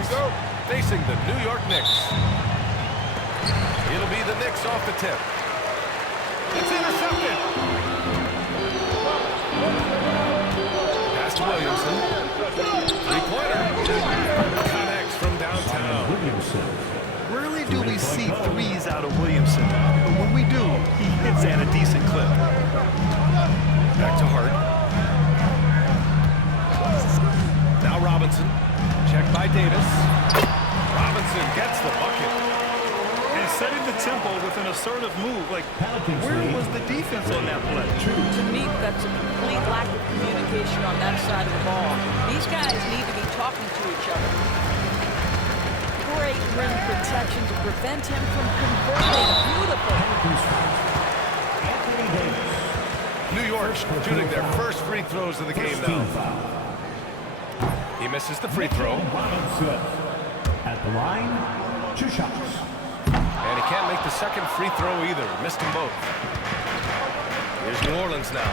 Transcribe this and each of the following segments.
Knicks facing the New York Knicks. It'll be the Knicks off the tip. It's intercepted. Pass to Williamson. Three-pointer. Connects from downtown. Rarely do we see threes out of Williamson, but when we do, he hits at a decent clip. Back to Hart. Now Robinson. Checked by Davis. Robinson gets the bucket. And setting the tempo with an assertive move. Like, where was the defense on that play? To me, that's a complete lack of communication on that side of the ball. These guys need to be talking to each other. Great rim protection to prevent him from converting. Beautiful. New York shooting their first free throws of the game now. He misses the free throw. At the line, 2 shots. And he can't make the second free throw either. Missed them both. Here's New Orleans now.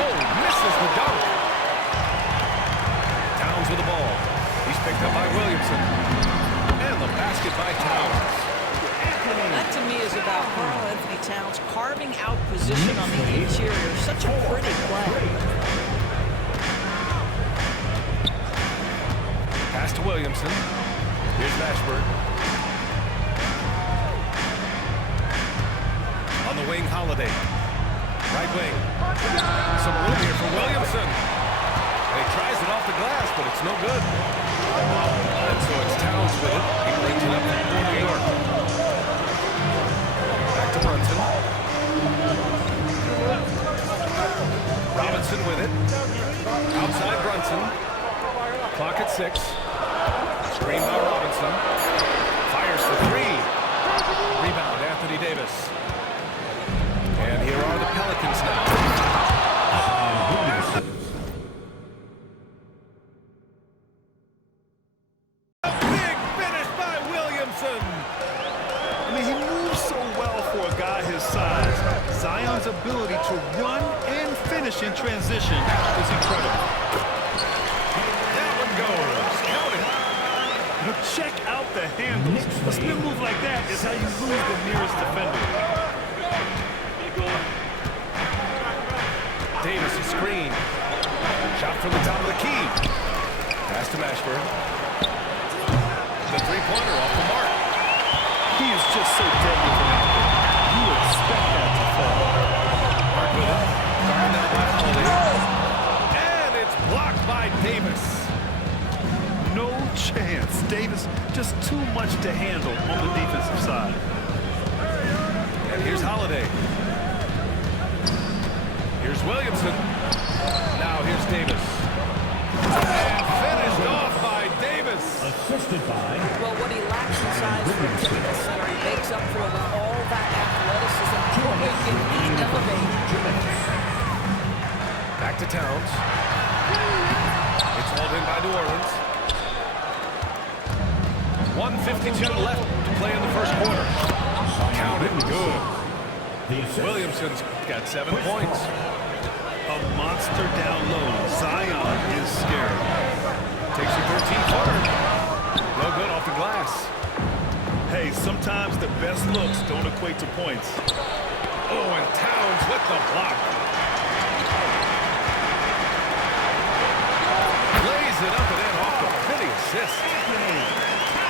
Oh, misses the dunk. Towns with the ball. He's picked up by Williamson. And the basket by Towns. That to me is about Karl-Anthony Towns carving out position on the interior. Such a pretty play. Pass to Williamson. Here's Mashburn. On the wing, Holiday. Right wing. Some room here for Williamson. And he tries it off the glass, but it's no good. And so it's Towns with it. He brings it up for New York. Back to Brunson. Robinson with it. Outside Brunson. Clock at 6. Screen by Robinson. Fires for 3. Rebound, Anthony Davis. And here are the Pelicans now. A big finish by Williamson. I mean, he moves so well for a guy his size. Zion's ability to run and finish in transition is incredible. That one goes. Count it. Now check out the handles. A spin move like that is how you lose the nearest defender. Davis is screened. Shot from the top of the key. Pass to Mashburn. The three-pointer off the mark. He is just so deadly from out there. You expect that to fall. Hart with it. Guarded now by Holiday. And it's blocked by Davis. No chance. Davis just too much to handle on the defensive side. And here's Holiday. Here's Williamson. Now here's Davis. And finished off by Davis. Assisted by... Well, what he lacks in size for a typical center, he makes up for with all that athleticism. Quick and elevate. Back to Towns. It's hauled in by New Orleans. 1:52 left to play in the first quarter. Count it good. Williamson's got 7 points. A monster down low. Zion is scared. Takes a 13-footer. No good off the glass. Hey, sometimes the best looks don't equate to points. Oh, and Towns with the block. Lays it up and in off the pretty assist.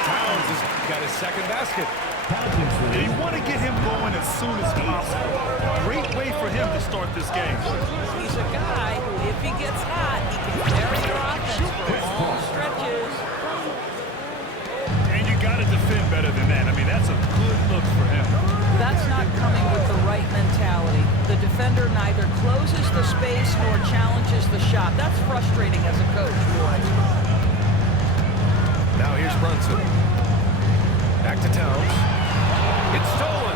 Towns has got his second basket. You want to get him going as soon as possible. Great way for him to start this game. He's a guy who, if he gets hot, he can carry your offense for long stretches. And you got to defend better than that. I mean, that's a good look for him. That's not coming with the right mentality. The defender neither closes the space nor challenges the shot. That's frustrating as a coach, boys. Now here's Brunson. Back to Towns. It's stolen.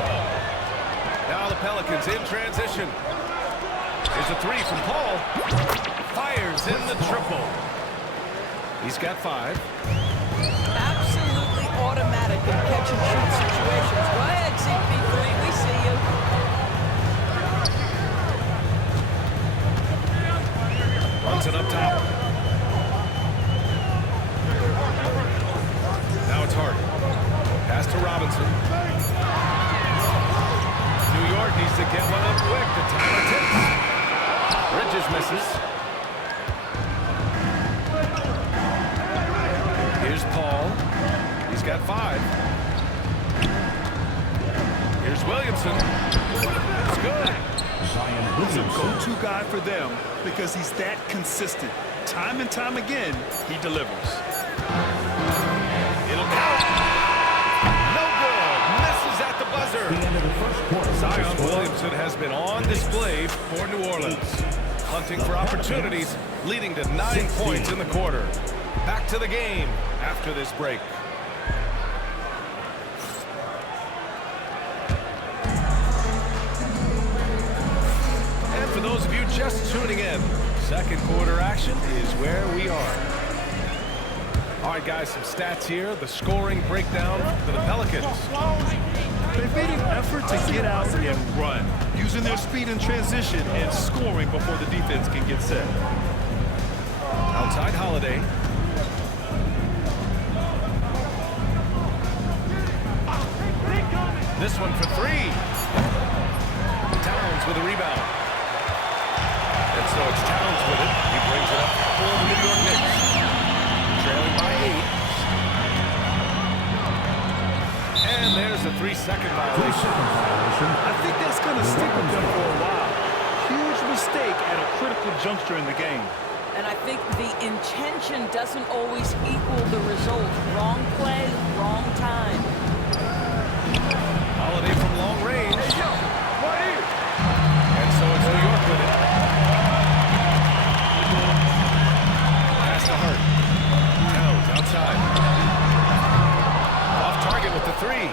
Now the Pelicans in transition. Here's a 3 from Paul. Fires in the triple. He's got 5. Absolutely automatic in catch-and-shoot situations. Go ahead, CP3. We see you. Brunson up top. Brunson. New York needs to get one up quick. The timer ticks. Bridges misses. Here's Paul. He's got 5. Here's Williamson. It's good. He's a go-to guy for them because he's that consistent. Time and time again, he delivers. It'll count. No good. Misses at the buzzer. The end of the first quarter. Zion Williamson has been on display for New Orleans. Hunting for opportunities, leading to 9 points in the quarter. Back to the game after this break. And for those of you just tuning in, second quarter action is where we are. All right, guys, some stats here. The scoring breakdown for the Pelicans. They made an effort to get out and run, using their speed in transition and scoring before the defense can get set. Outside Holiday. This one for 3. Towns with a rebound. And so it's Towns with it. He brings it up for the New York Knicks. Trailing by 8. And there's a 3-second violation. I think that's going to stick with them for a while. Huge mistake at a critical juncture in the game. And I think the intention doesn't always equal the result. Wrong play, wrong time. Holiday from long range. And so it's New York with it. Pass to Hart. Towns outside. Off target with the 3.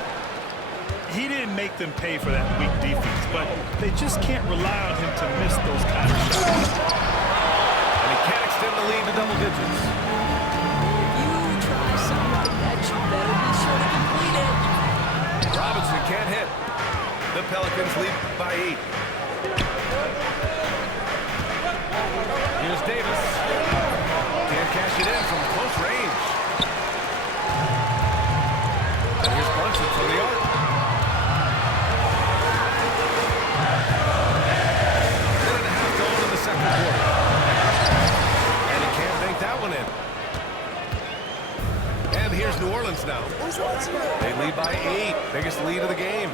He didn't make them pay for that weak defense, but they just can't rely on him to miss those kind of shots. And he can't extend the lead to double digits. If you try something like that, you better be sure to complete it. Robinson can't hit. The Pelicans lead by 8. Here's Davis. Can't cash it in from close range. And here's Brunson from the arc. Minute and a half going in the second quarter. And he can't bank that one in. And here's New Orleans now. They lead by 8. Biggest lead of the game.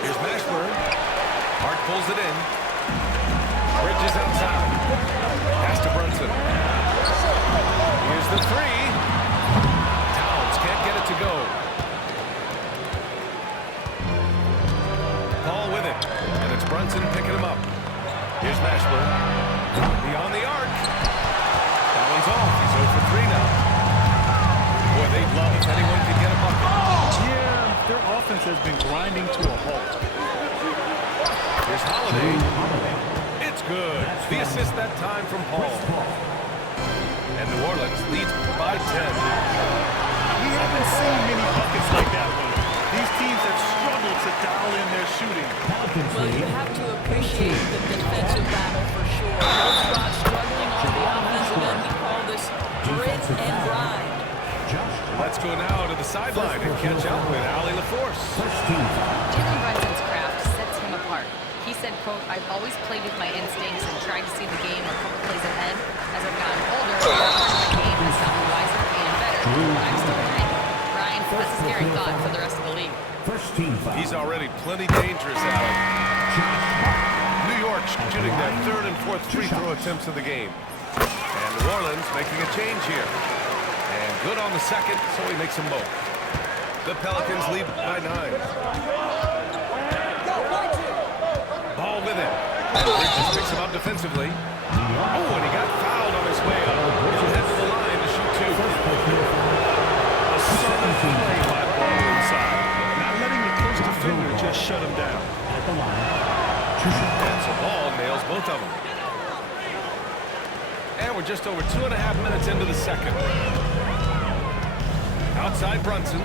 Here's Mashburn. Hart pulls it in. Bridges outside. Pass to Brunson. Here's the 3. Towns can't get it to go. Paul with it. And it's Brunson picking him up. Here's Mashburn. Beyond the arc. That one's off. He's 0 for 3 now. Boy, they'd love if anyone could get a bucket. Yeah, their offense has been grinding to a halt. Here's Holiday. It's good. The assist that time from Paul. And New Orleans leads by 10. We haven't seen many buckets like that one. These teams have struggled to dial in their shooting. Well, you have to appreciate the defensive battle for sure. Both spots struggling on the offensive end. We call this grit and grind. Let's go now to the sideline and catch up with Allie LaForce. Jalen Brunson's craft sets him apart. He said, quote, "I've always played with my instincts and tried to see the game a couple plays ahead. As I've gotten older, my game has gotten wiser and better. But I'm still learning." Ryan, that's a scary thought for the rest of the league. First team foul. He's already plenty dangerous, Allie. New York shooting their 3rd and 4th free throw attempts of the game. And New Orleans making a change here. And good on the second, so he makes them both. The Pelicans lead by 9. Ball with it. And Bridges picks him up defensively. Oh, and he got fouled on his way up. He'll head to the line to shoot 2. A solid play by Paul inside. Not letting the coast defender just shut him down. At the line. And so Ball nails both of them. And we're just over 2.5 minutes into the second. Outside Brunson.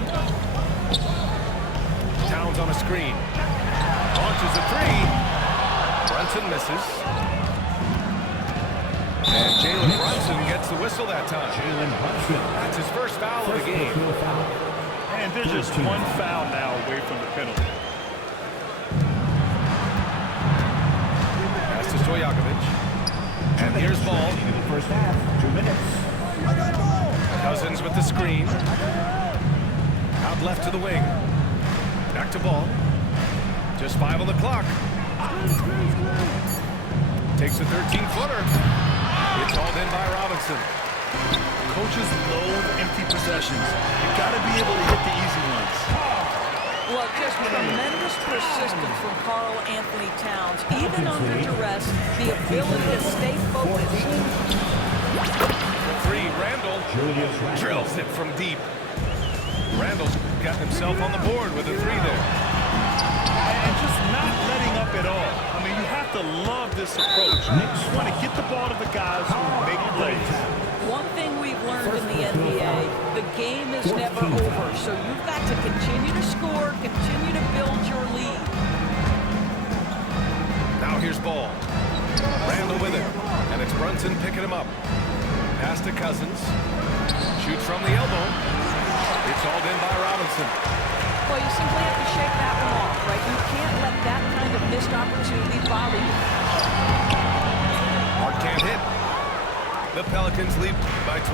Towns on a screen. Launches a 3. Brunson misses. And Jalen Brunson gets the whistle that time. Jalen Brunson. That's his first foul of the game. And they're just one foul now away from the penalty. Pass to Stojakovic. And here's ball. First half, 2 minutes. Cousins with the screen. Out left to the wing. Back to ball. Just 5 on the clock. Takes a 13-footer. It's hauled in by Robinson. Coaches loathe empty possessions. You got to be able to hit the easy ones. Well, just tremendous persistence from Karl Anthony Towns. Even under duress, the ability to stay focused. The three, Randall drills it from deep. Randall's got himself on the board with a three there. And just not letting up at all. I mean, you have to love this approach. You want to get the ball to the guys who make plays. One thing we've learned in the NBA, the game is never over. So you've got to continue to score, continue to build your lead. Now here's ball. Randall with it. And it's Brunson picking him up. Pass to Cousins. Shoots from the elbow. It's hauled in by Robinson. Well, you simply have to shake that one off, right? You can't let that kind of missed opportunity bother you. Hart can't hit. The Pelicans lead by 12.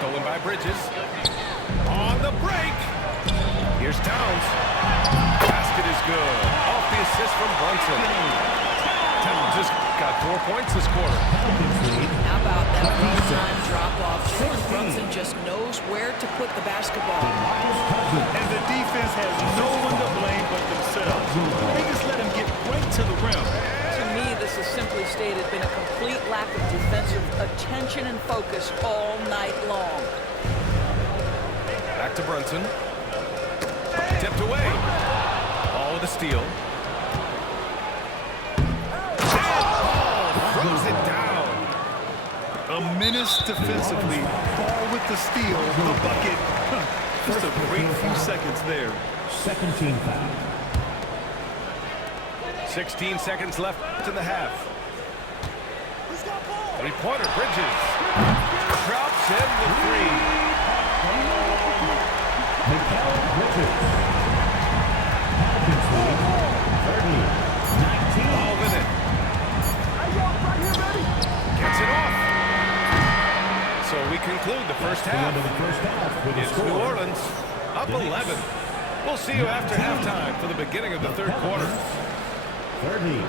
Stolen by Bridges. On the break. Here's Towns. Basket is good. Off the assist from Brunson. Towns just got 4 points this quarter. How about that big-time drop-off? Jalen Brunson just knows where to put the basketball. And the defense has no one to blame but themselves. They just let him get right to the rim. To me, this is simply stated been a complete lack of defensive attention and focus all night long. Back to Brunson. Tipped away. Ball with a steal. Throws it down. A menace defensively. Ball with the steal. The bucket. Just a great few seconds there. Second team foul. 16 seconds left in the half. Three-pointer, Bridges. Drops in the three. Mikal Bridges. Pelicans lead 30-19. Ball with it. Gets it off. So we conclude the first half. End of the first half with a It's score. New Orleans up 11. We'll see you after halftime for the beginning of the third quarter. 30.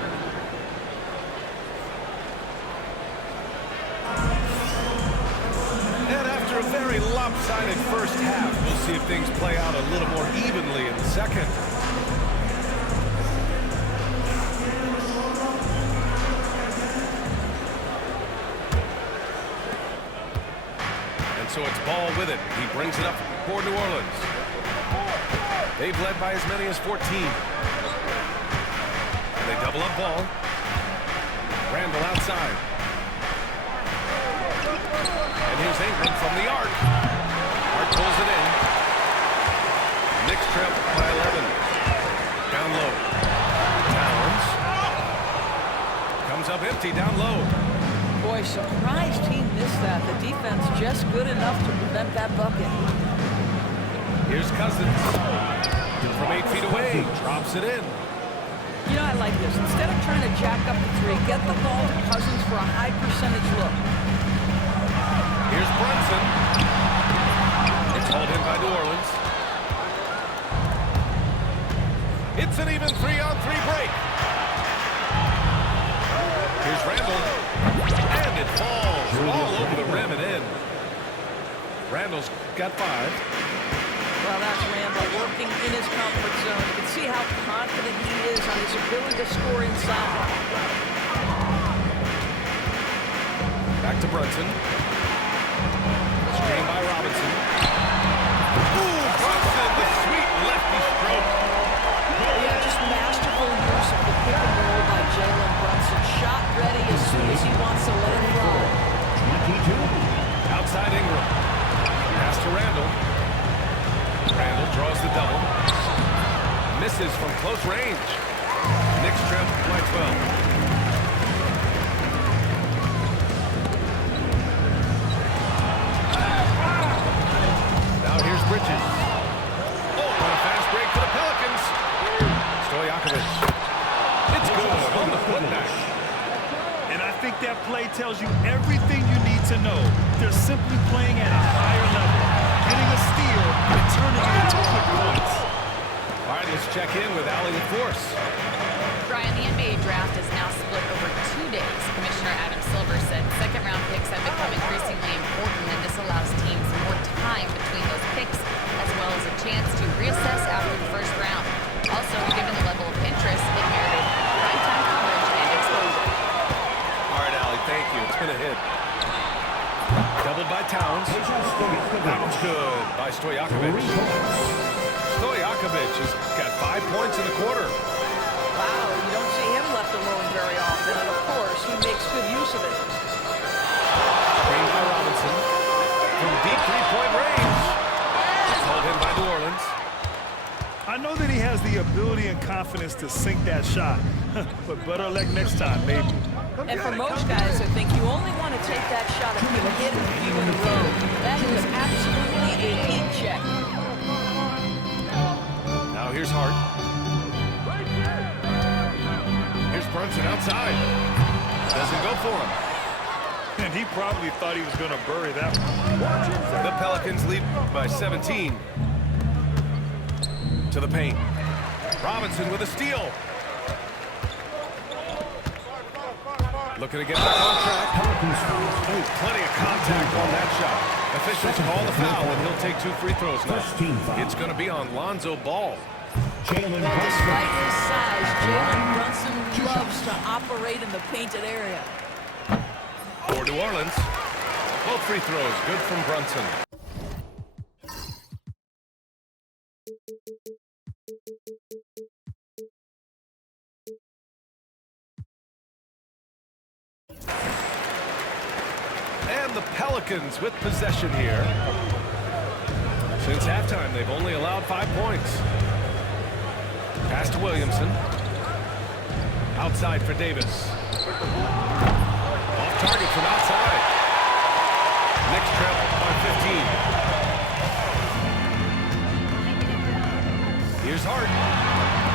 And after a very lopsided first half, we'll see if things play out a little more evenly in the second. And so it's Ball with it. He brings it up for New Orleans. They've led by as many as 14. And they double up Ball. Randall outside. And here's Ingram from the arc. Hart pulls it in. Knicks trail by 11. Down low. Towns. Comes up empty down low. Boy, surprised he missed that. The defense just good enough to prevent that bucket. Here's Cousins. From 8 feet away. Drops it in. You know, I like this. Instead of trying to jack up the three, get the ball to Cousins for a high percentage look. Here's Brunson. It's hauled in by New Orleans. It's an even 3-on-3 break. Here's Randall. And it falls all over the rim and in. Randall's got 5. Well, that's Randall working in his comfort zone. You can see how confident he is on his ability to score inside. Back to Brunson. Screen by Robinson. Ooh, Brunson, the sweet lefty stroke. Yeah, just masterful use of the pick and roll by Jalen Brunson. Shot ready as soon as he wants to let it fly. 22. Outside Ingram. Pass to Randall. Randall draws the double. Misses from close range. Knicks trail by 12. And I think that play tells you everything you need to know. They're simply playing at a higher level, getting a steal and turning it into quick points. All right, let's check in with Allie and Force. Brian, the NBA draft is now split over 2 days. Commissioner Adam Silver said second-round picks have become increasingly important, and this allows teams more time between those picks, as well as a chance to reassess after the first round. Also, given the level of interest, it merited primetime coverage and exposure. All right, Allie, thank you. It's been a hit. Doubled by Towns. That was good by Stojakovic. Stojakovic has got 5 points in the quarter. Wow, you don't see him left alone very often, and of course, he makes good use of it. Screened by Robinson. From deep three-point range. It's hauled in by New Orleans. I know that he has the ability and confidence to sink that shot, but better luck next time, maybe. And for most guys, I think you only want to take that shot if you hit a few in a row. That is absolutely a heat check. Now here's Hart. Here's Brunson outside. Doesn't go for him. And he probably thought he was going to bury that one. The Pelicans lead by 17. To the paint. Robinson with a steal. Looking to get back on track. Ooh, plenty of contact on that shot. Officials call the foul, and he'll take 2 free throws now. It's going to be on Lonzo Ball. Despite his size, Jalen Brunson loves to operate in the painted area. For New Orleans. Both free throws, good from Brunson. And the Pelicans with possession here. Since halftime, they've only allowed 5 points. Pass to Williamson. Outside for Davis. Off target from outside. Knicks trail by 15. Here's Hart.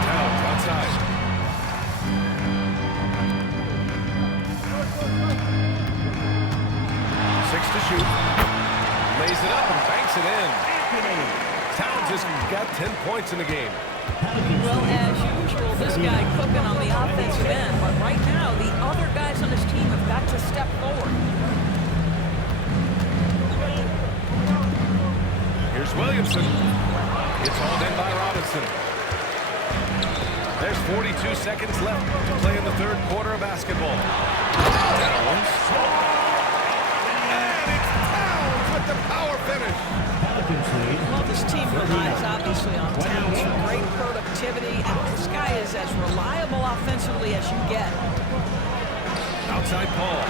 Towns outside. Six to shoot. Lays it up and banks it in. Towns has got 10 points in the game. Well, as usual, this guy cooking on the offensive end, but right now, the other guys on his team have got to step forward. Here's Williamson. It's hauled in by Robinson. There's 42 seconds left to play in the third quarter of basketball. Towns. And it's Towns with the power finish. Well, this team relies obviously on Towns for great productivity, and this guy is as reliable offensively as you get. Outside Paul.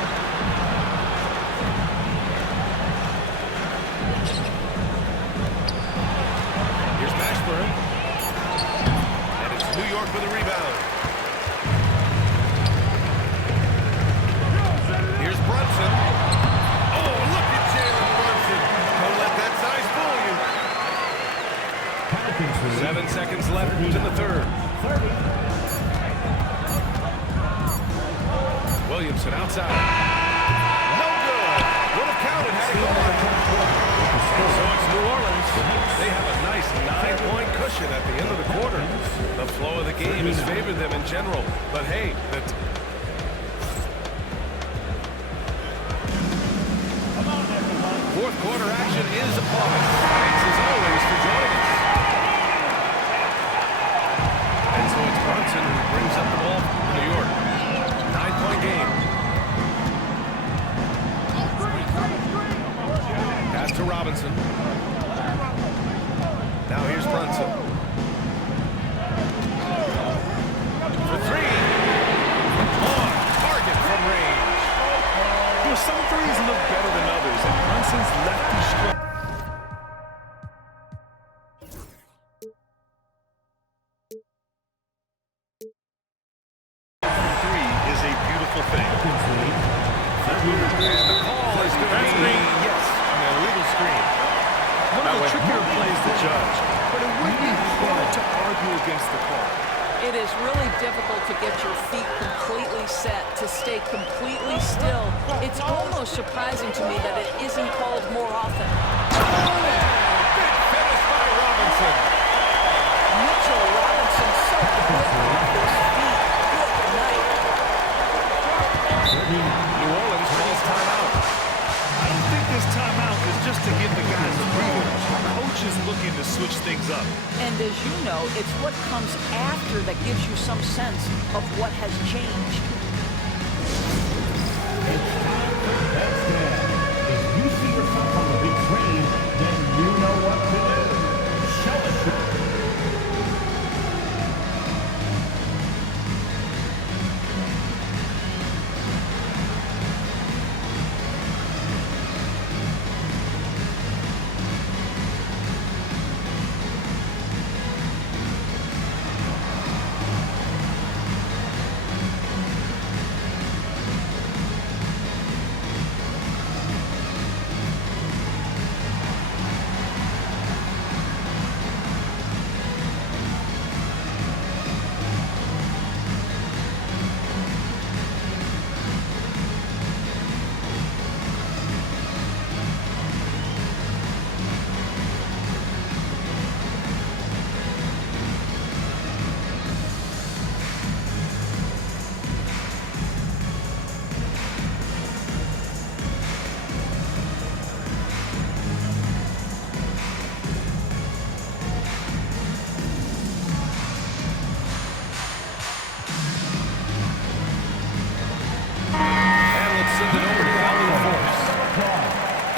Here's Mashburn. And it's New York with a rebound. Here's Brunson. Oh, look at Jalen Brunson. Don't let that size fool you. 7 seconds left in the third. Williamson outside. No good. Would have counted had it gone. So it's New Orleans. They have a nice 9-point cushion at the end of the quarter. The flow of the game has favored them in general. But hey, fourth quarter action is upon us. Thanks as always for joining us. And so it's Brunson who brings up the ball for New York. 9-point game. Pass to Robinson. Now here's Brunson. For 3. On target from range. You know, some threes look better than others, and Brunson's lefty stroke. Three is a beautiful thing. And the call is going to be, yes, an illegal screen. One of the trickier plays to judge, but it would be hard to argue against the call. It is really difficult to get your feet completely set, to stay completely still. It's almost surprising to me that it isn't called more often. Big finish by Robinson. Mitchell Robinson so quick off his feet. Good night. New Orleans calls timeout. I don't think this timeout is just to give the guys a breather. Coach is looking to switch things up. And as you know, it's what comes after that gives you some sense of what has changed. It's time for Best Dad. If you see yourself on the big screen, then you know what to do. Show us.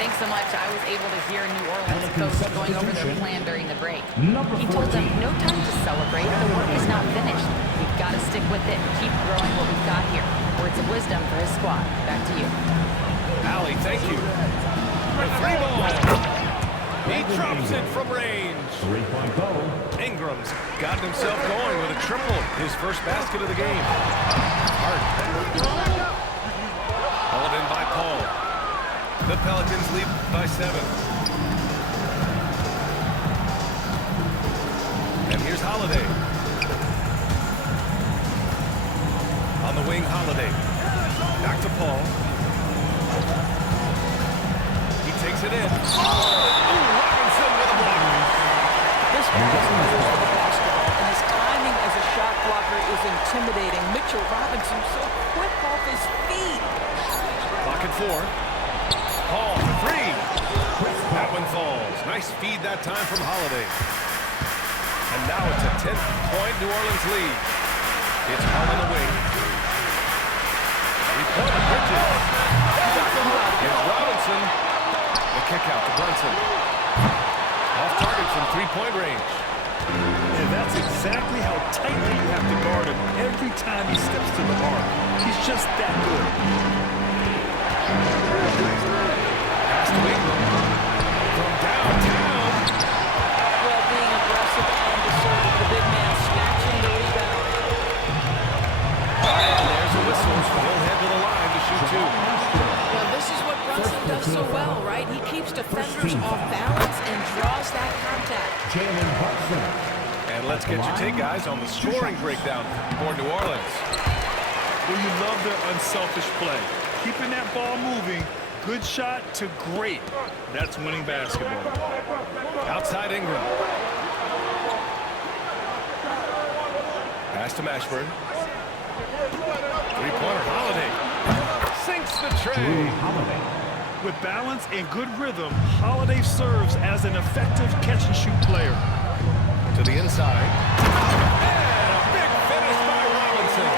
Thanks so much. I was able to hear New Orleans coach going over their plan during the break. Number He told them, 14. no time to celebrate. The work is not finished. We've got to stick with it. Keep growing what we've got here. Words of wisdom for his squad. Back to you. Allie, thank you. The three ball. He drops it from range. 3-point goal. Ingram's gotten himself going with a triple. His first basket of the game. Hart. Hauled in by Paul. The Pelicans lead by 7. And here's Holiday. On the wing, Holiday. Back to Paul. He takes it in. Robinson with a block. This guy is knows for the basketball, and his timing as a shot blocker is intimidating. Mitchell Robinson so quick off his feet. Clock at 4. Paul for 3. That one falls. Nice feed that time from Holiday. And now it's a 10-point New Orleans lead. It's Hall in the wing. Three-pointer Bridges. Here's Robinson. The kick out to Brunson. Off target from three-point range. And that's exactly how tightly you have to guard him every time he steps to the mark. He's just that good. Pass to Ingram. From downtown. Well, being aggressive and assertive, the big man snatching the rebound. And there's a whistle. He'll head to the line to shoot 2. Well, this is what Brunson does so well, right? He keeps defenders off balance and draws that contact. Jalen Brunson. And let's get your take, guys, on the scoring breakdown for New Orleans. Well, you love their unselfish play. Keeping that ball moving, good shot to great. That's winning basketball. Outside Ingram. Pass to Mashburn. Three-pointer Holiday. Sinks the tray. Holiday. With balance and good rhythm, Holiday serves as an effective catch-and-shoot player. To the inside. And a big finish by Robinson.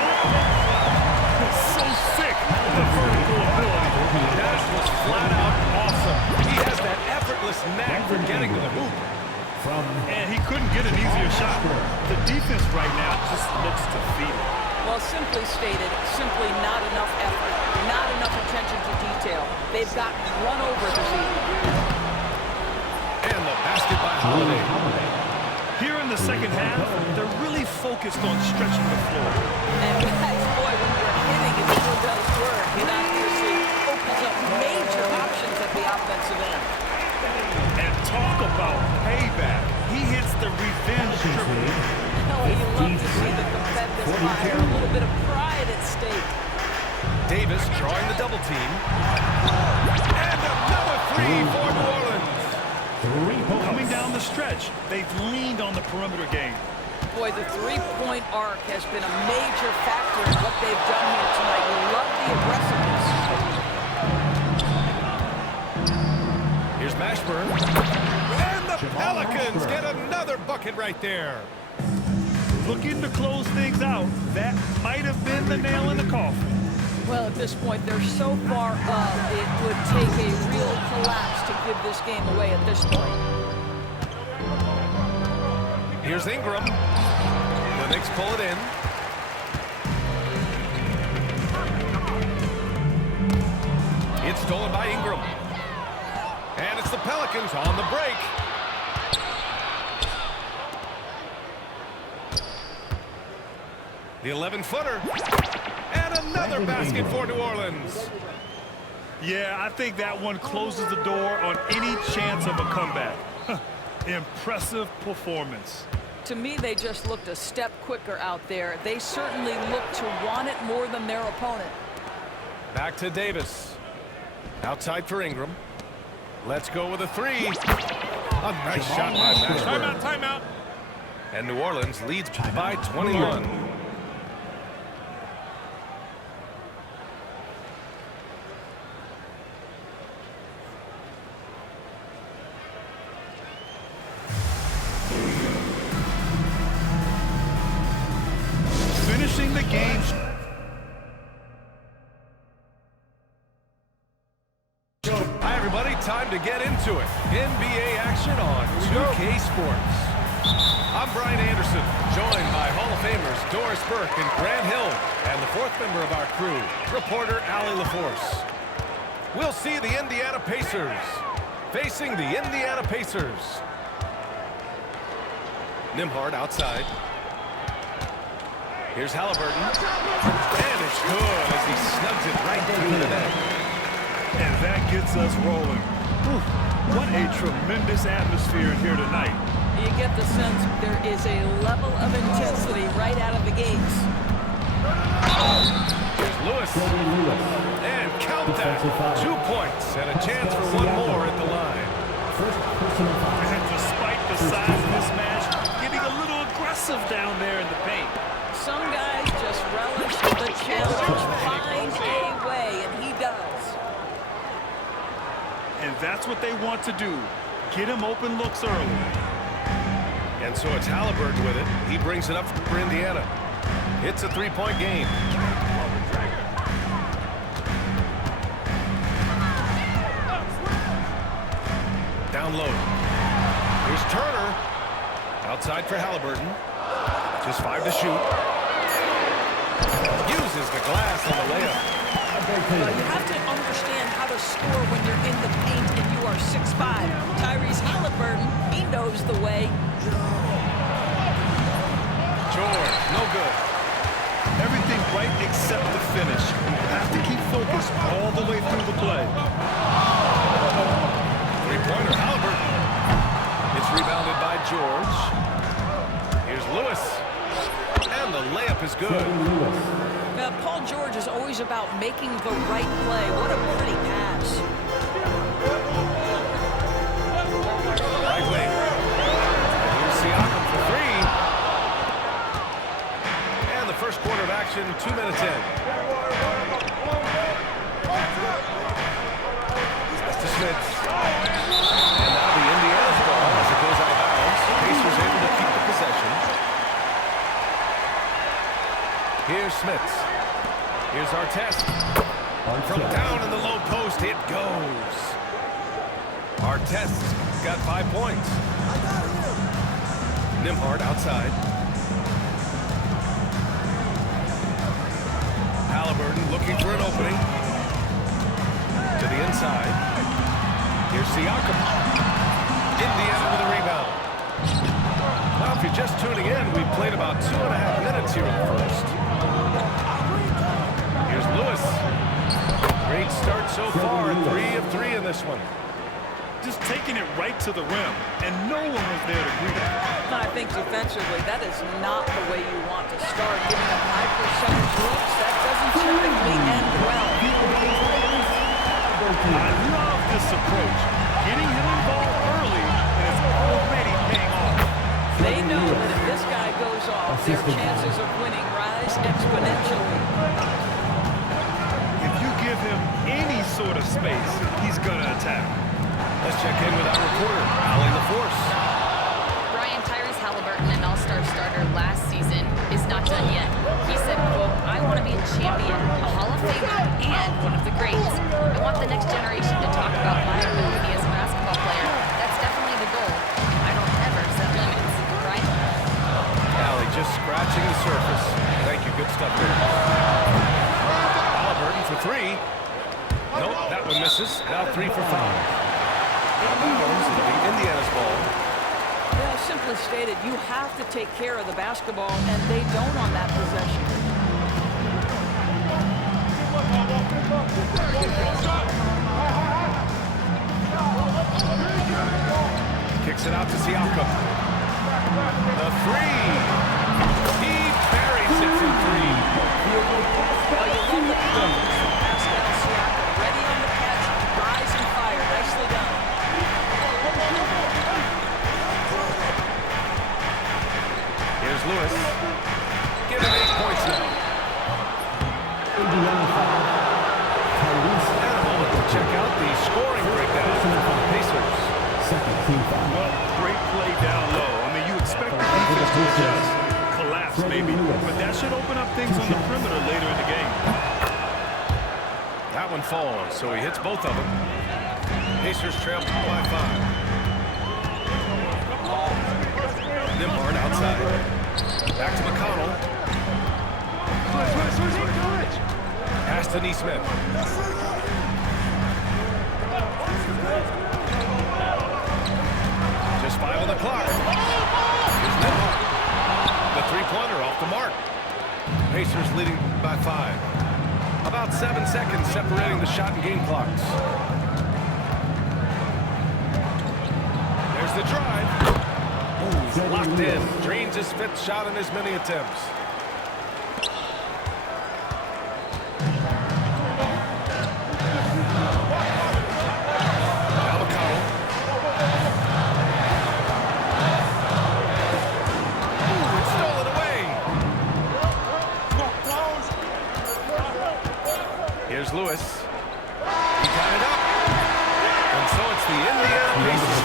So sick, the vertical ability. That was flat out awesome. He has that effortless knack for getting to the hoop. And he couldn't get an easier shot. The defense right now just looks defeated. Well, simply stated, simply not enough effort, not enough attention to detail. They've gotten run over this evening. And the basket by Holiday. Here in the second half, they're really focused on stretching the floor. And guys, boy, when you're hitting, it still does work. It obviously opens up major options at the offensive end. And talk about payback. He hits the revenge triple. Well, you love to see the competitive fire, a little bit of pride at stake. Davis drawing the double team. And another three for New Orleans. 3 points. Coming down the stretch, they've leaned on the perimeter game. Boy, the three-point arc has been a major factor in what they've done here tonight. You love the aggressiveness. Here's Mashburn. And the Pelicans get another bucket right there. Looking to close things out, that might have been the nail in the coffin. Well, at this point, they're so far up, it would take a real collapse to give this game away at this point. Here's Ingram. The Knicks pull it in. It's stolen by Ingram. And it's the Pelicans on the break. The 11-footer. And another basket for New Orleans. Yeah, I think that one closes the door on any chance of a comeback. Impressive performance. To me, they just looked a step quicker out there. They certainly looked to want it more than their opponent. Back to Davis. Outside for Ingram. Let's go with a three. A nice shot by Mashburn. Timeout. And New Orleans leads by 21. Finishing the game. Hi, everybody. Time to get into it. NBA action on 2K Sports. I'm Brian Anderson, joined by Hall of Famers Doris Burke and Grant Hill, and the fourth member of our crew, reporter Allie LaForce. We'll see the Indiana Pacers facing the Indiana Pacers. Nembhard outside. Here's Halliburton. And it's good as he snugs it right through the net. And that gets us rolling. Whew, what a tremendous atmosphere in here tonight. You get the sense there is a level of intensity right out of the gates. Here's Lewis. And count that. 2 points and a chance for one more at the line. And despite the size of this match, getting a little aggressive down there in the paint. Some guys just relish the challenge, find a way, and he does. And that's what they want to do. Get him open looks early. And so it's Halliburton with it. He brings it up for Indiana. It's a three-point game. Down low. Here's Turner. Outside for Halliburton. Just 5 to shoot. Uses the glass on the layup. You have to understand how to score when you're in the paint and you are 6'5". Tyrese Halliburton, he knows the way. George, no good. Everything right except the finish. You have to keep focused all the way through the play. Three-pointer, Halliburton. It's rebounded by George. Here's Lewis. And the layup is good. Now, Paul George is always about making the right play. What a pretty pass. Right wing. Here's Siakam for three. And the first quarter of action, 2 minutes in. Pass to Smith. And now the Indiana's ball as it goes out of bounds. Pacers able to keep the possession. Here's Smith. Here's Artest. From down in the low post, it goes. Artest's got 5 points. Nembhard outside. Halliburton looking for an opening. To the inside. Here's Siakam. Indiana with a rebound. Now, if you're just tuning in, we've played about 2.5 minutes here in the first. Here's Lewis. Great start so far, 3 of 3 in this one. just taking it right to the rim, and no one was there to greet him. I think defensively, that is not the way you want to start. Giving up high percentage looks, that doesn't typically end well. I love this approach. Getting him involved early, and it's already paying off. They know that if this guy goes off, their chances of winning rise exponentially. If you give him any sort of space, he's gonna attack. Let's check in with our reporter, Allie LaForce. Brian Tyrese Halliburton, an all-star starter last season, is not done yet. He said, quote, "I want to be a champion, a Hall of Famer, and one of the greats. I want the next generation to talk about my ability as a basketball player. That's definitely the goal. I don't ever set limits." Right? Allie just scratching the surface. Thank you, good stuff there. Halliburton for three. Nope, that one misses. Now 3 for 5. Out of bounds, it'll be Indiana's ball. Well, simply stated, you have to take care of the basketball, and they don't on that possession. Kicks it out to Siakam. The three. He buries it from 3. Well, you love the confidence from Pascal Siakam. Ready on the catch, rise and fire. Nicely done. Here's Lewis. Give him 8 points now. And a moment to check out the scoring breakdown for the Pacers. Well, great play down low. I mean, you expect the defense to adjust, collapse maybe, but that should open up things on the perimeter later in the game. That one falls, so he hits both of them. Pacers trail by 5. Nimhard outside. Back to McConnell. Pass to Neesmith. Just 5 on the clock. Here's Nimhard. The three-pointer off the mark. Pacers leading by 5. About 7 seconds separating the shot and game clocks. There's the drive. Ooh, he's locked in. Drains his 5th shot in as many attempts. Now McConnell. Ooh, it's stolen away. Here's Lewis. He got it up. And so it's the Indiana Pacers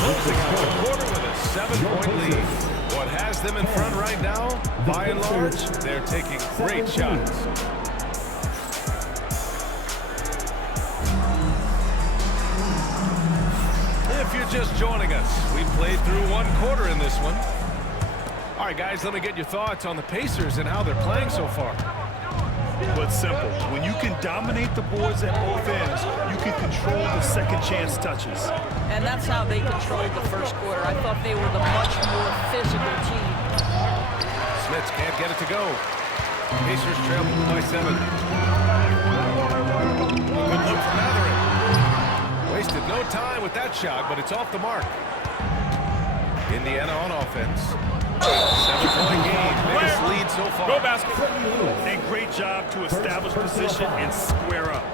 closing out the quarter with a 7-point lead. What has them in front right now, by and large, they're taking great shots. If you're just joining us, we played through 1 quarter in this one. All right, guys, let me get your thoughts on the Pacers and how they're playing so far. But simple. When you can dominate the boards at both ends, you can control the second chance touches. And that's how they controlled the first quarter. I thought they were the much more physical team. Smits can't get it to go. Pacers trail by 7. Good look from Mathurin. Wasted no time with that shot, but it's off the mark. Indiana on offense. 7-point game, biggest lead so far. Go basket. And great job to establish position and square up.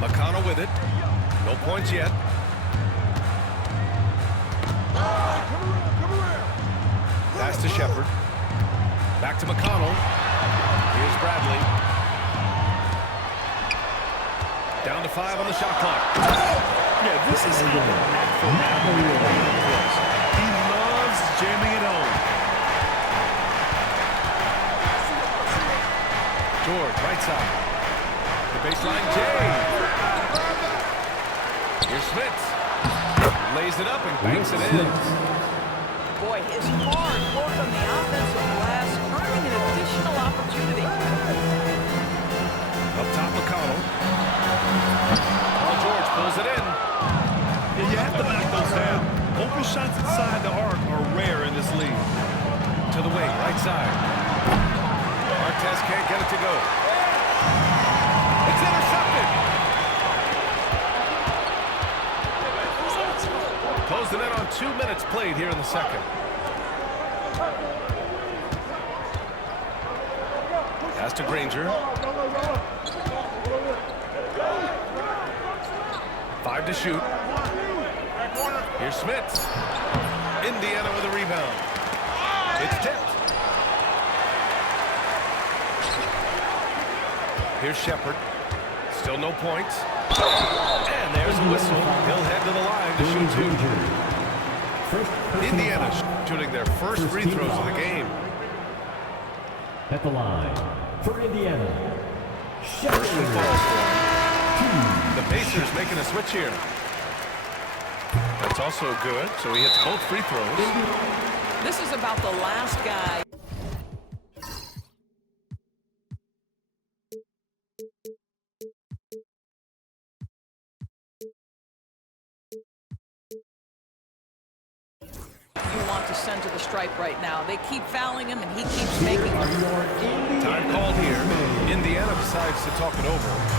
McConnell with it. No points yet. Pass to Shepard. Back to McConnell. Here's Bradley. Down to 5 on the shot clock. Yeah, this is how the natural athlete plays. He loves jamming it home. George, right side. The baseline, Jay. Here's Smits. Lays it up and banks it in. Boy, his hard work on the offensive glass, earning an additional opportunity. Up top, McConnell. Paul George pulls it in. Yeah, you have to knock those down. Open shots inside the arc are rare in this league. To the wing, right side. Hernandez can't get it to go. It's intercepted. Close the net on 2 minutes played here in the second. Pass to Granger. 5 to shoot. Here's Smith. Indiana with a rebound. It's tipped. Here's Shepard. Still no points. And there's a whistle. He'll head to the line to shoot 2. Indiana shooting their first free throws of the game. At the line for Indiana. First one falls for him. The Pacers making a switch here. That's also good, so he hits both free throws. This is about the last guy. You want to send to the stripe right now. They keep fouling him, and he keeps making them. Time called here. Indiana decides to talk it over.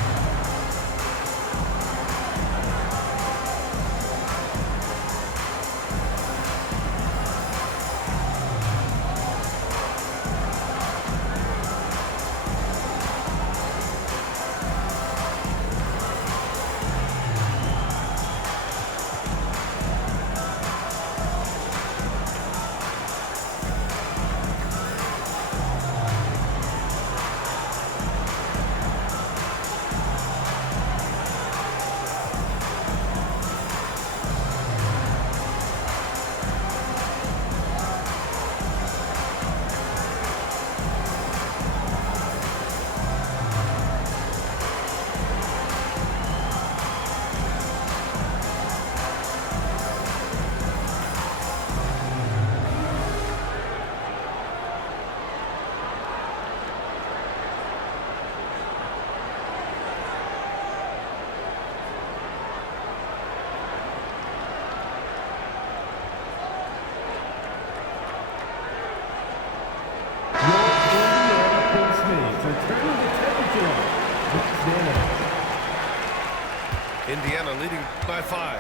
Indiana leading by 5.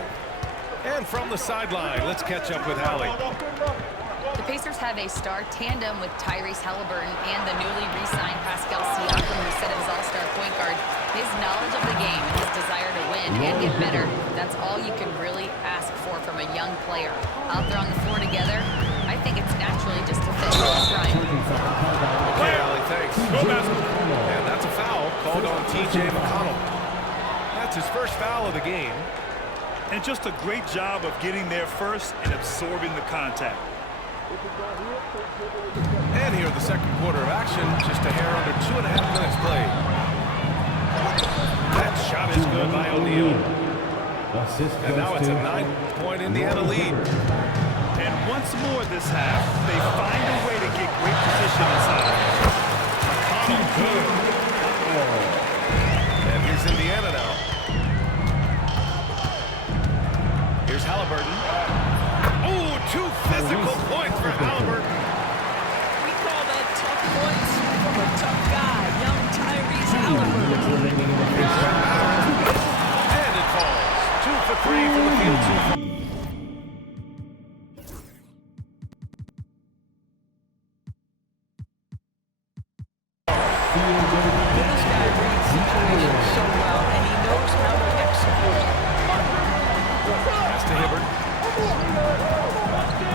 And from the sideline, let's catch up with Hallie. The Pacers have a star tandem with Tyrese Halliburton and the newly re-signed Pascal Siakam, who said of his all-star point guard, his knowledge of the game and his desire to win and get better, that's all you can really ask for from a young player. Out there on the floor together, I think it's naturally just a fit. Brian. Okay, Hallie, thanks. And that's a foul called on T.J. McConnell. That's his first foul of the game. And just a great job of getting there first and absorbing the contact. And here in the second quarter of action, just a hair under 2.5 minutes played. That shot is good by O'Neal. And now it's a 9-point Indiana lead. And once more this half, they find a way to get great position inside. McConnell good. And here's Indiana now. Here's Halliburton. Oh, 2 physical points for Halliburton. We call that tough points from a tough guy, young Tyrese Halliburton. And it falls. 2 for 3 from the field. 2 for... This guy reads situations so well, and he knows how to execute. Pass to Hibbert.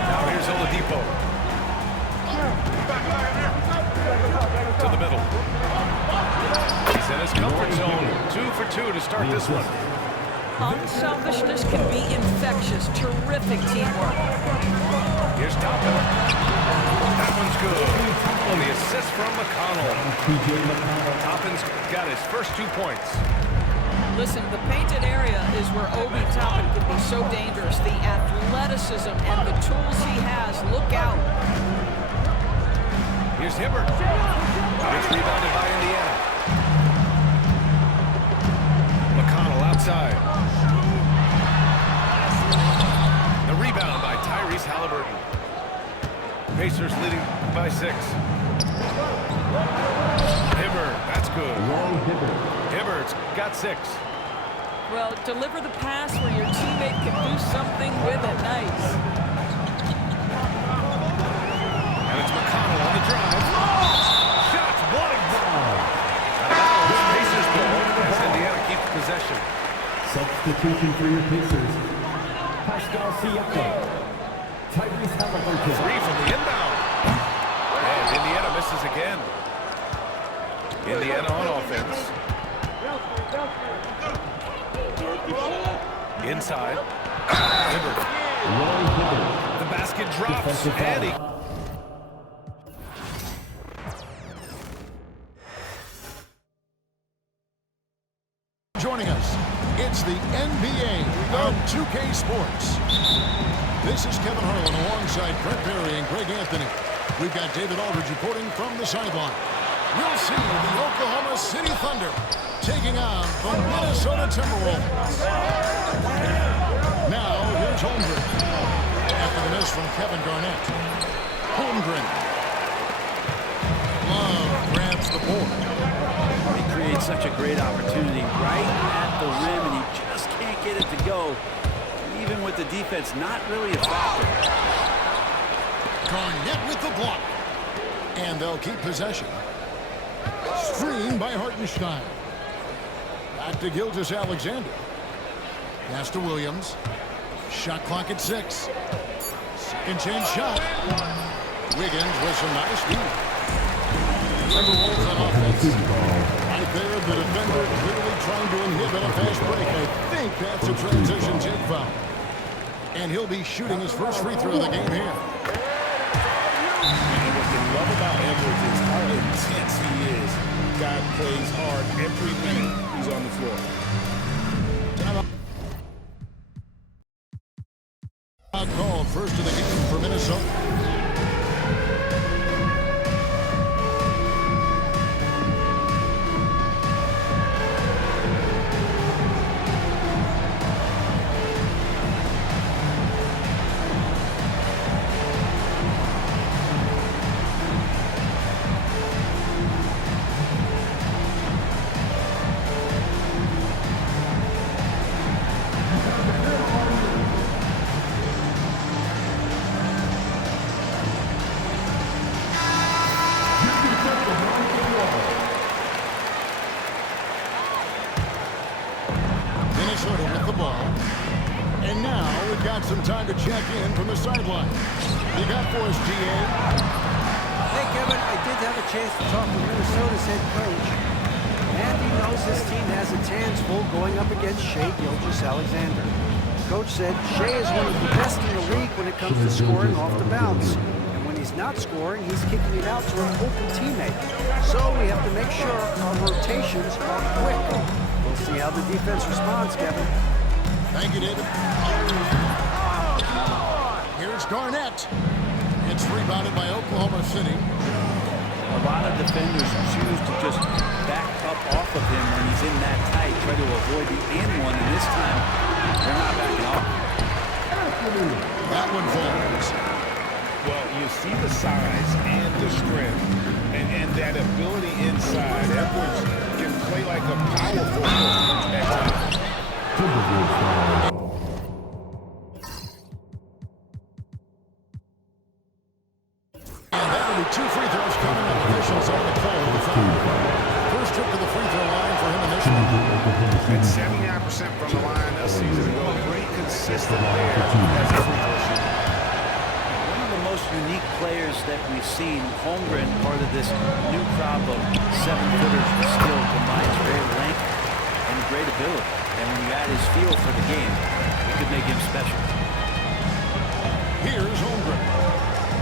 Now here's Oladipo. To the middle. He's in his comfort zone. 2 for 2 to start this one. Unselfishness can be infectious. Terrific teamwork. Here's Toppin. That one's good. On the assist from McConnell. Toppin's got his first 2 points. Listen, the painted area is where Obi Toppin can be so dangerous. The athleticism and the tools he has. Look out. Here's Hibbert. It's rebounded by Indiana. McConnell outside. The rebound by Tyrese Halliburton. Pacers leading by 6. That's good. Hibbert's got 6. Well, deliver the pass where your teammate can do something with it. Nice. And it's McConnell on the drive. Shots blocked. Pacers ball as Indiana keeps possession. Substitution for your Pacers. Pascal Siakam. Tyrese Halliburton. 3 from the inbound. And Indiana misses again. Indiana on offense. Inside. Hibbert. The basket drops. And he... Joining us, it's the NBA on 2K Sports. This is Kevin Harlan alongside Brett Berry and Greg Anthony. We've got David Aldridge reporting from the sideline. We'll see the Oklahoma City Thunder taking on the Minnesota Timberwolves. Now, here's Holmgren. After the miss from Kevin Garnett. Holmgren. Love grabs the board. He creates such a great opportunity right at the rim, and he just can't get it to go. Even with the defense not really a factor. Garnett with the block. And they'll keep possession. Screen by Hartenstein. Back to Gilgeous-Alexander. Pass to Williams. Shot clock at 6. Second chance shot. Wiggins with some nice D. Timberwolves on offense. Right there, the defender clearly trying to inhibit a fast break. I think that's a transition take foul. And he'll be shooting his first free throw of the game here. And what they love about Edwards is how intense he is. Guy plays hard every minute he's on the floor. Called first of the game for Minnesota. Minnesota with the ball. And now we've got some time to check in from the sideline. You got for us, GA? Hey, Kevin, I did have a chance to talk with Minnesota's head coach. And he knows his team has its hands full going up against Shai Gilgeous-Alexander. Coach said Shai is one of the best in the league when it comes to scoring off the bounce. And when he's not scoring, he's kicking it out to an open teammate. So we have to make sure our rotations are quick. We'll see how the defense responds, Kevin. Thank you, David. Here's Garnett. It's rebounded by Oklahoma City. A lot of defenders choose to just back up off of him when he's in that tight, try to avoid the and one, and this time they're not backing off. That one falls. Well, you see the size and the strength and that ability inside. Edwards can play like a power forward at times. And that'll be 2 free throws coming in. Officials on the call. First trip to the free throw line for him initially. At 79% from the line a season ago. Pretty consistent there as a free throw shooter. One of the most unique players that we've seen, Holmgren, part of this new crop of 7-footers with skill, combines great length and great ability. And when you add his feel for the game, it could make him special. Here's Holmgren.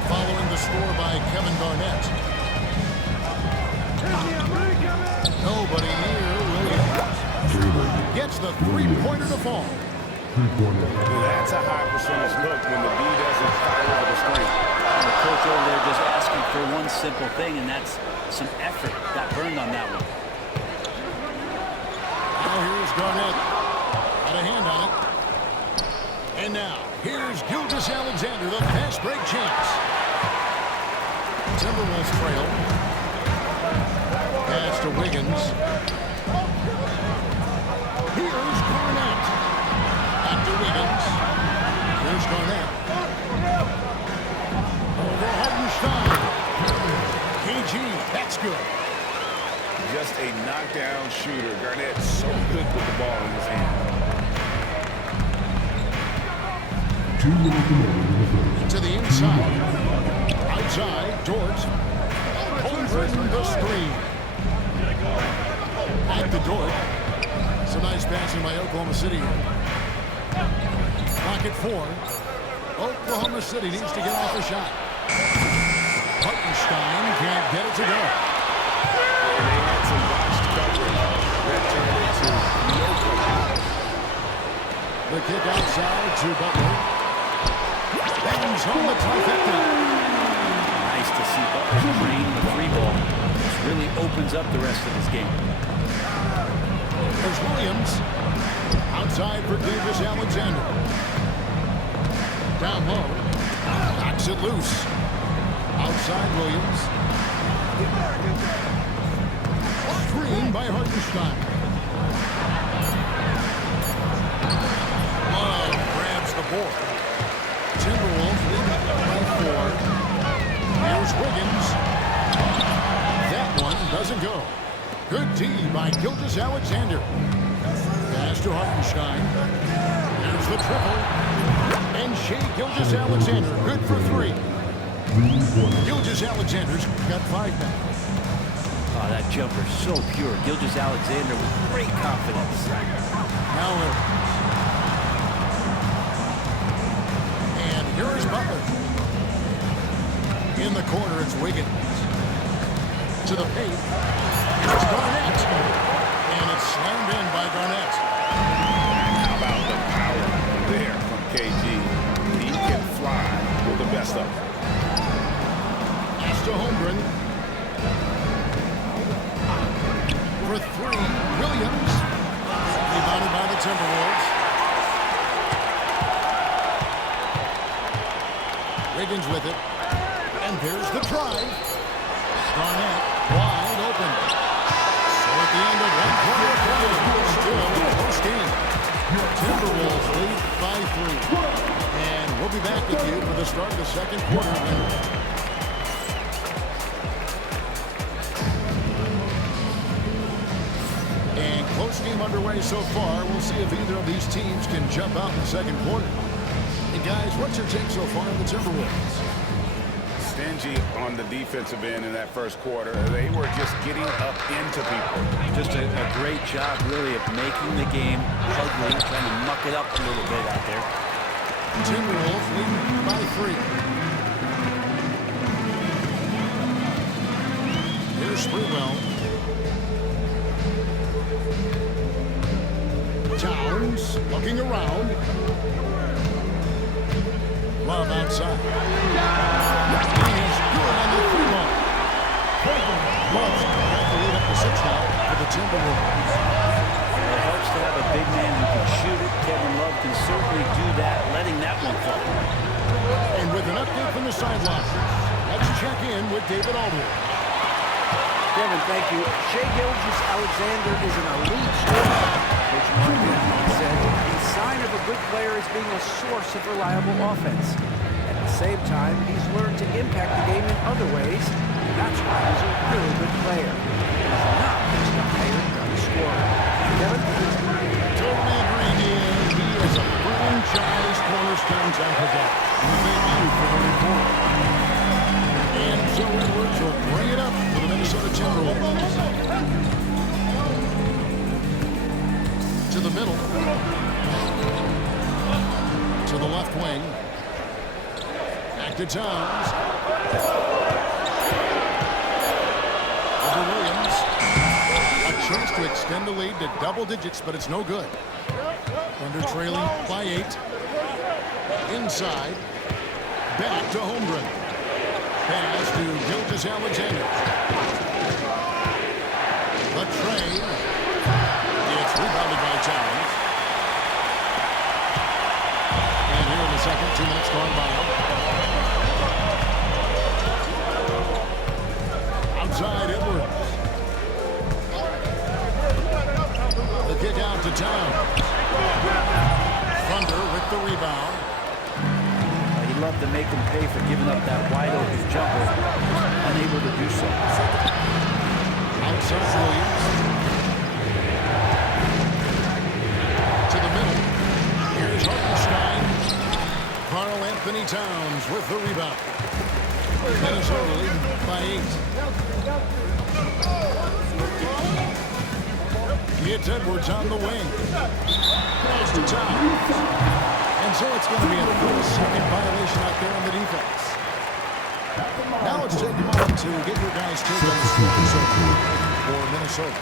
Following the score by Kevin Garnett. Nobody near Williams. Gets the three-pointer to fall. That's a high percentage look when the D doesn't fire over the screen. And the coach over there just asking for one simple thing, and that's some effort. Got burned on that one. Now here's Garnett. Got a hand on it. And now, here's Gilgeous-Alexander, the fast break chance. Timberwolves trail. Pass to Wiggins. Here's Garnett. Back to Wiggins. Here's Garnett. Over Hartenstein. KG, that's good. Just a knockdown shooter. Garnett's so good with the ball in his hand. 2 minutes remaining in the first. To the inside. Outside, Dort. Holmgren the screen. Back to Dort. Some nice passing by Oklahoma City. Pocket 4. Oklahoma City needs to get off a shot. Hartenstein can't get it to go. They had some botched coverage that turned into no coverage. The kick outside to Butler. Bangs home the trifecta. Nice to see Butler drain the 3 ball. This really opens up the rest of this game. There's Williams. Outside for Davis Alexander. Down low. Knocks it loose. Outside Williams. Screen by Hartenstein. Love grabs the board. Timberwolves lead by 4. Here's Wiggins. That one doesn't go. Good D by Gilgeous Alexander. Pass to Hartenstein. There's the triple. And Shea Gilgeous Alexander, good for 3. Gilgeous Alexander's got 5 now. Oh, that jumper so pure. Gilgeous Alexander with great confidence. Now and here is Butler. In the corner, it's Wiggins. To the paint. It's Garnett. And it's slammed in by Garnett. How about the power there from KG? He can fly with the best of them. Pass to Holmgren. For 3, Williams. Rebounded by the Timberwolves. Wiggins with it. And there's the drive. Garnett wide open. So at the end of 1 quarter of play, still a close game. Timberwolves lead by 3. And we'll be back with you for the start of the second quarter. And close game underway so far. We'll see if either of these teams can jump out in the second quarter. And guys, what's your take so far on the Timberwolves? Stingy on the defensive end in that first quarter. They were just getting up into people. Just a great job, really, of making the game ugly, trying to muck it up a little bit out there. Timberwolves leading by 3. Here's Sprewell. Towns looking around. Love outside. He's good on the 3 ball. Love's got the lead up to 6 now for the Timberwolves. It helps to have a big man who can shoot it. Kevin Love can certainly do that, letting that one fall. And with an update from the sideline, let's check in with David Aldridge. Kevin, thank you. Shea Gilgeous Alexander is an elite scorer. Coach Mark Anthony said the sign of a good player is being a source of reliable offense. At the same time, he's learned to impact the game in other ways, and that's why he's a really good player. He's not just a hired gun scorer. Kevin? Totally agree, Ian. He is a franchise cornerstone type of guy. And we thank you for the report. And so Edwards will bring it up for the Minnesota Timberwolves. To the middle. To the left wing. Back to Towns. Over Williams. A chance to extend the lead to double digits, but it's no good. Thunder trailing by 8. Inside. Back to Holmgren. Pass to Gilgeous Alexander. The trade. It's rebounded by Towns. And here in the second, 2 minutes gone by. Outside Edwards. have to make him pay for giving up that wide open jumper. Unable to do so. Outside Williams. To the middle. Here's Hartenstein. Karl Anthony Towns with the rebound. Minnesota leading by 8. It's Edwards on the wing. Pass to Towns. And so it's going to be a 4-second violation out there on the defense. Now let's take a moment to get your guys' take on the scorers for Minnesota.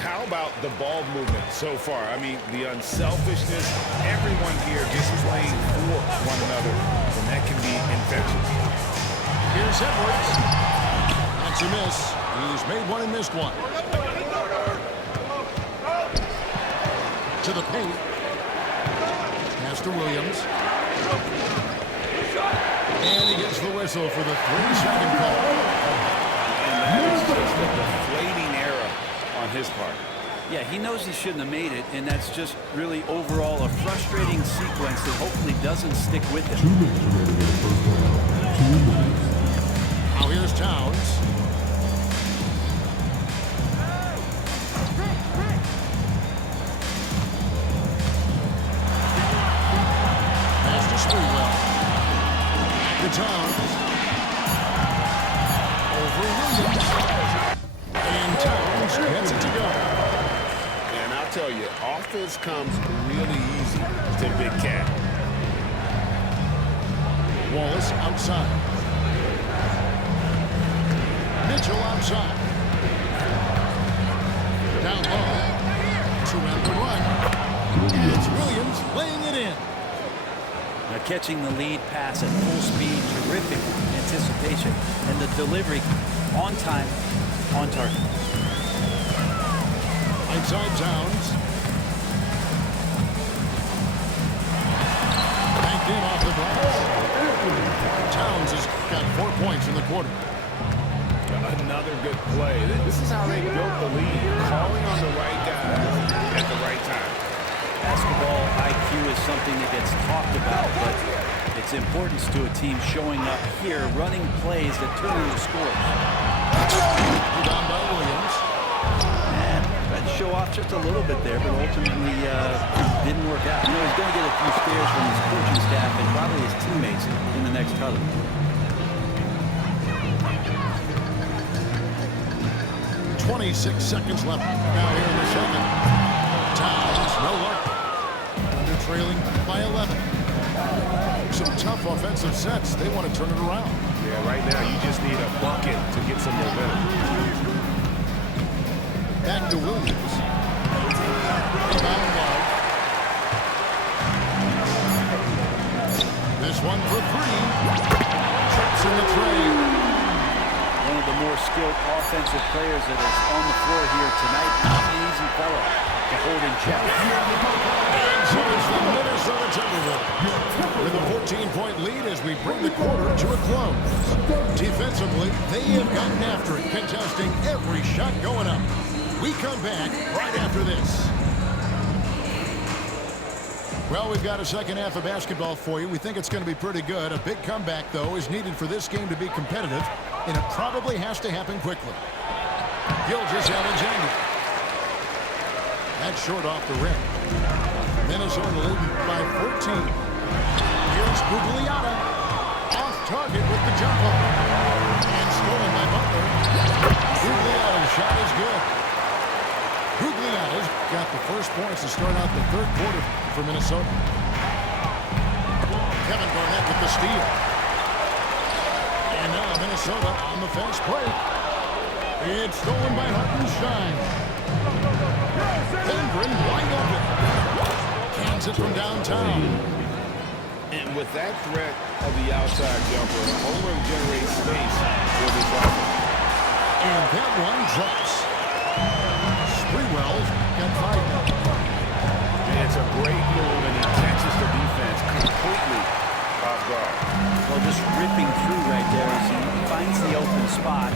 How about the ball movement so far? I mean, the unselfishness, everyone here just playing for one another, and that can be infectious. Here's Edwards. That's a miss. He's made one and missed one. To the paint. Pass to Williams. And he gets the whistle for the 3-second call. And that is just a deflating error on his part. Yeah, he knows he shouldn't have made it, and that's just really overall a frustrating sequence that hopefully doesn't stick with him. 2 minutes remaining in the first round. 2 minutes. Now here's Towns. Pass to Sprewell. Back to Towns. Over Williams. And Towns gets it to go. And I'll tell you, offense comes really easy to Big Cat. Wallace outside. Mitchell outside. Down low. To end the run. And it's Williams laying it in. Now catching the lead pass at full speed, terrific anticipation, and the delivery on time, on target. Outside Towns. Banked in off the glass. Towns has got 4 points in the quarter. Another good play. This is how they built the lead, calling on the right guys at the right time. Basketball IQ is something that gets talked about, but its importance to a team showing up here, running plays that turn into scores. Down by Williams. And tried to show off just a little bit there, but ultimately didn't work out. You know, he's going to get a few stares from his coaching staff and probably his teammates in the next huddle. 26 seconds left now here in the second. Towns, no luck. Under trailing by 11. Some tough offensive sets. They want to turn it around. Yeah, right now you just need a bucket to get some momentum. Back to Williams. Rebound Love. This one for 3. Trips in the trade. One of the more skilled offensive players that is on the floor here tonight. Not an easy fellow to hold in check. And so it's the Minnesota Timberwolves with a 14-point lead as we bring the quarter to a close. Defensively, they have gotten after it, contesting every shot going up. We come back right after this. Well, we've got a second half of basketball for you. We think it's going to be pretty good. A big comeback, though, is needed for this game to be competitive, and it probably has to happen quickly. Gilgeous-Alexander. That's short off the rim. Minnesota leading by 14. Here's Gugliotta. Off target with the jump ball. And stolen by Butler. Gugliotta's shot is good. Gugliotta's got the first points to start out the third quarter for Minnesota. Kevin Garnett with the steal. And now Minnesota on the fast break. It's stolen by Hartenstein. Holmgren wide open. Cans it from downtown. And with that threat of the outside jumper, Holmgren generates space for this offense. And that one drops. Sprewell's got 5 now. And it's a great move, and he catches the defense completely off guard. Well, just ripping through right there as he finds the open spot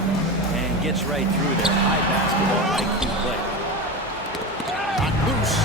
and gets right through there. High basketball IQ play. Not loose.